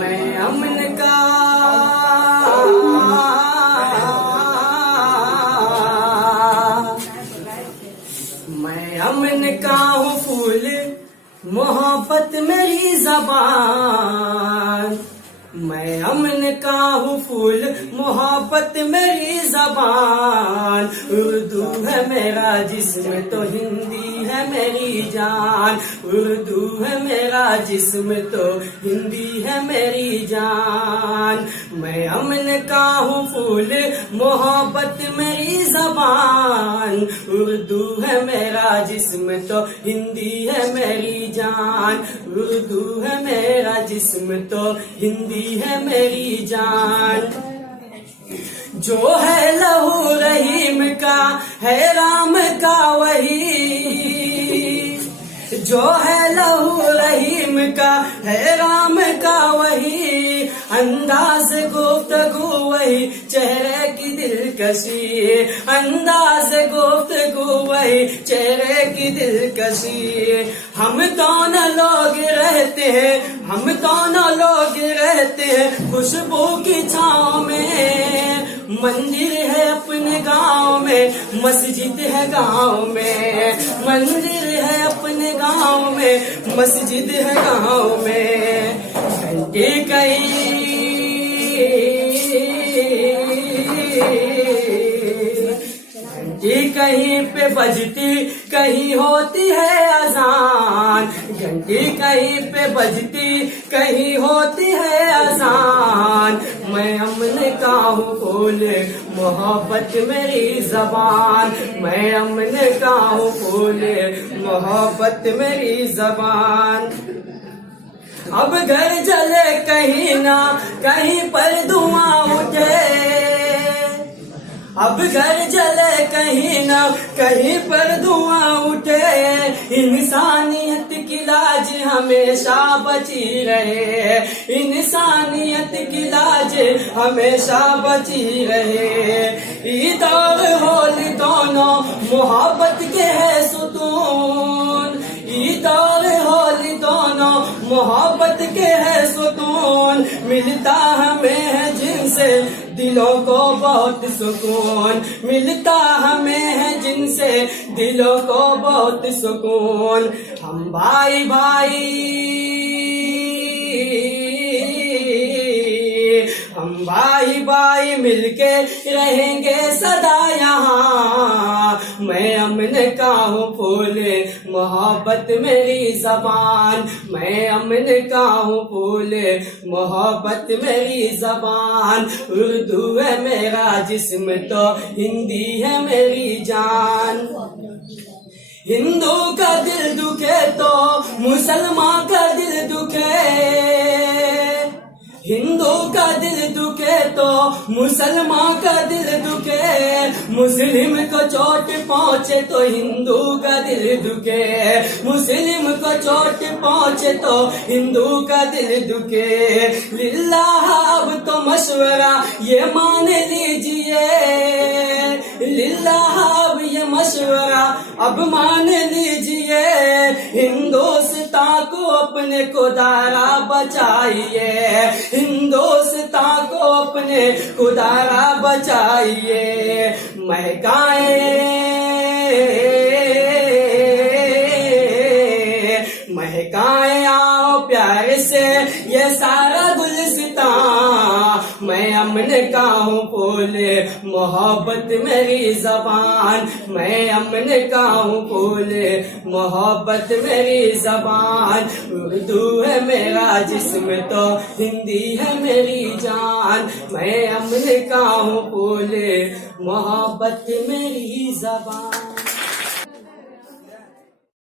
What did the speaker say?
मैं अमन का हूँ फूल, मोहब्बत मेरी जबान। मैं अमन का हूँ फूल, मोहब्बत मेरी जबान। उर्दू है मेरा जिस्म तो हिंदी है मेरी जान। उर्दू है मेरा जिस्म तो हिंदी है मेरी जान। मैं अमन का हूँ फूल, मोहब्बत मेरी जबान। उर्दू है मेरा जिस्म तो हिंदी है मेरी जान। उर्दू है मेरा जिस्म तो हिंदी है मेरी जान। जो है लहू रहीम का है राम का वही, जो है लहू रहीम का है राम का वही। अंदाज गुफ्तगू वही, चेहरे की दिलकशी। अंदाज गुफ्तगू वही, चेहरे की दिलकशी। हम दोनों लोग रहते हैं, हम दोनों लोग रहते हैं खुशबू की छाँव में। मंदिर है अपने गांव में, मस्जिद है गांव में। मंदिर है अपने गांव में, मस्जिद है गांव में। घंटे कहीं पे बजती, कहीं होती है अजान। घंटी कहीं पे बजती, कहीं होती है अजान। मैं अमन का हूँ फूल, मोहब्बत मेरी जबान। मैं अमन का हूँ फूल, मोहब्बत मेरी जबान। अब घर जले कहीं ना कहीं पर धुआं उठे। अब घर जले कहीं ना कहीं पर धुआं उठे। इंसानियत की लाज हमेशा बची रहे। इंसानियत की लाज हमेशा बची रहे। ईद और होली दोनों मोहब्बत के है सुतून। ईद और होली दोनों मोहब्बत के है सुकून। मिलता हमें है जिनसे दिलों को बहुत सुकून। मिलता हमें है जिनसे दिलों को बहुत सुकून। हम भाई भाई, हम भाई भाई मिलके रहेंगे सदा यहाँ। मैं अमन का हूँ फूल, मोहब्बत मेरी जबान। मैं अमन का हूँ फूल, मोहब्बत मेरी जबान। उर्दू है मेरा जिस्म तो हिंदी है मेरी जान। हिंदू का दिल दुखे तो मुसलमान का दिल दुखे। हिंदू का दिल दुखे तो मुसलमान का दिल दुखे। मुस्लिम को चोट पहुँचे तो हिंदू का दिल दुखे। मुस्लिम को चोट पहुँचे तो हिंदू का दिल दुखे। लिल्लाह अब तो मशवरा ये मान लीजिए। लिल्लाह अब ये मशवरा अब मान लीजिए। हिंदुस्तान को अपने खुदारा बचाइए। हिंदुस्तान को अपने खुदारा बचाइए। महकाए महकाए आओ प्यार से ये सारा गुलिस्तान। मैं अमन का हूँ फूल, मोहब्बत मेरी जबान। मैं अमन का हूँ फूल, मोहब्बत मेरी जबान। उर्दू है मेरा जिस्म तो हिंदी है मेरी जान। मैं अमन का हूँ फूल, मोहब्बत मेरी जबान।